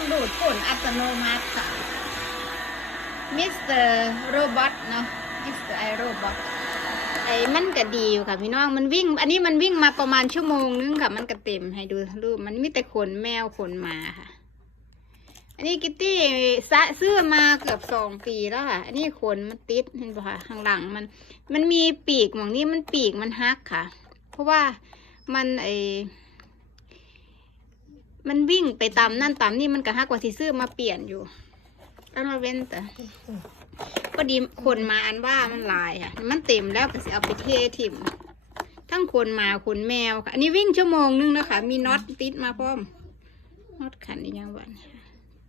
องดูดฝุ่นอัตโนมัติค่ะมิสเตอร์โรบอทเนาะมิสเตอร์ไอโรบอทไอ้มันก็ดีอยู่ค่ะพี่น้องมันวิ่ง อันนี้มันวิ่งมาประมาณชั่วโมงนึงค่ะ มันก็เต็มให้ดูรูปมันมีแต่ขนแมวขนหมาค่ะ อันนี้กิตตี้ซะซื้อมาเกือบสองปีแล้วค่ะ อันนี้ขนมันติดเห็นปะคะข้างหลังมัน มันมีปีกหมองนี้มันปีกมันหักค่ะ เพราะว่ามันไอ มันวิ่งไปตามนั่นตามนี่มันก็หักกว่าที่ซื้อมาเปลี่ยนอยู่อันมาเว้นแต่พอดีคนมาอันว่ามันลายค่ะ มันเต็มแล้วก็สิเอาไปเทถิ่มทั้งคนมาคนแมวค่ะ อันนี้วิ่งชั่วโมงนึงนะคะ มีน็อตติดมาพร้อมน็อตขันอีกอย่างวัน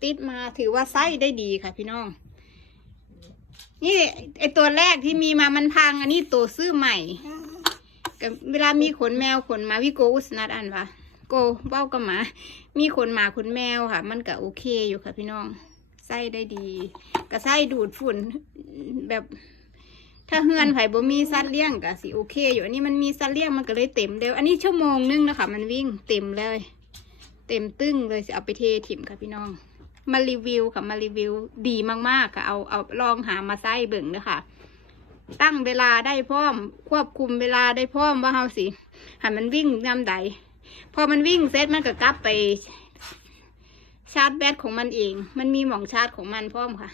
ติดมาถือว่าไส้ได้ดีค่ะพี่น้อง นี่ไอตัวแรกที่มีมามันพัง อันนี้ตัวซื้อใหม่ก็เวลามีขนแมวขนมาวิโกอุสนัดอันวะ โกเบ้ากับหมา มีขนหมาขนแมวค่ะ มันก็โอเคอยู่ค่ะพี่น้องไส้ได้ดีก็ไส้ดูดฝุ่นแบบถ้าเฮือนไผ่บ่มีสัตว์เลี้ยงก็สิโอเค อยู่อันนี้มันมีสัตว์เลี้ยงมันก็เลยเต็มเดียวอันนี้ชั่วโมงนึงนะคะมันวิ่งเต็มเลย เต็มตึ้งเลยสิเอาไปเทถิ่มค่ะพี่น้อง มารีวิวค่ะมารีวิวดีมากๆค่ะเอาเอาลองหามาใส่เบิ่งเด้อค่ะตั้งเวลาได้พร้อม ควบคุมเวลาได้พร้อมว่าเฮาสิให้มันวิ่งยาใด พอมันวิ่งเซตมันก็กลับไปชาร์จแบตของมันเอง มันมีหม่องชาร์จของมันพร้อมค่ะ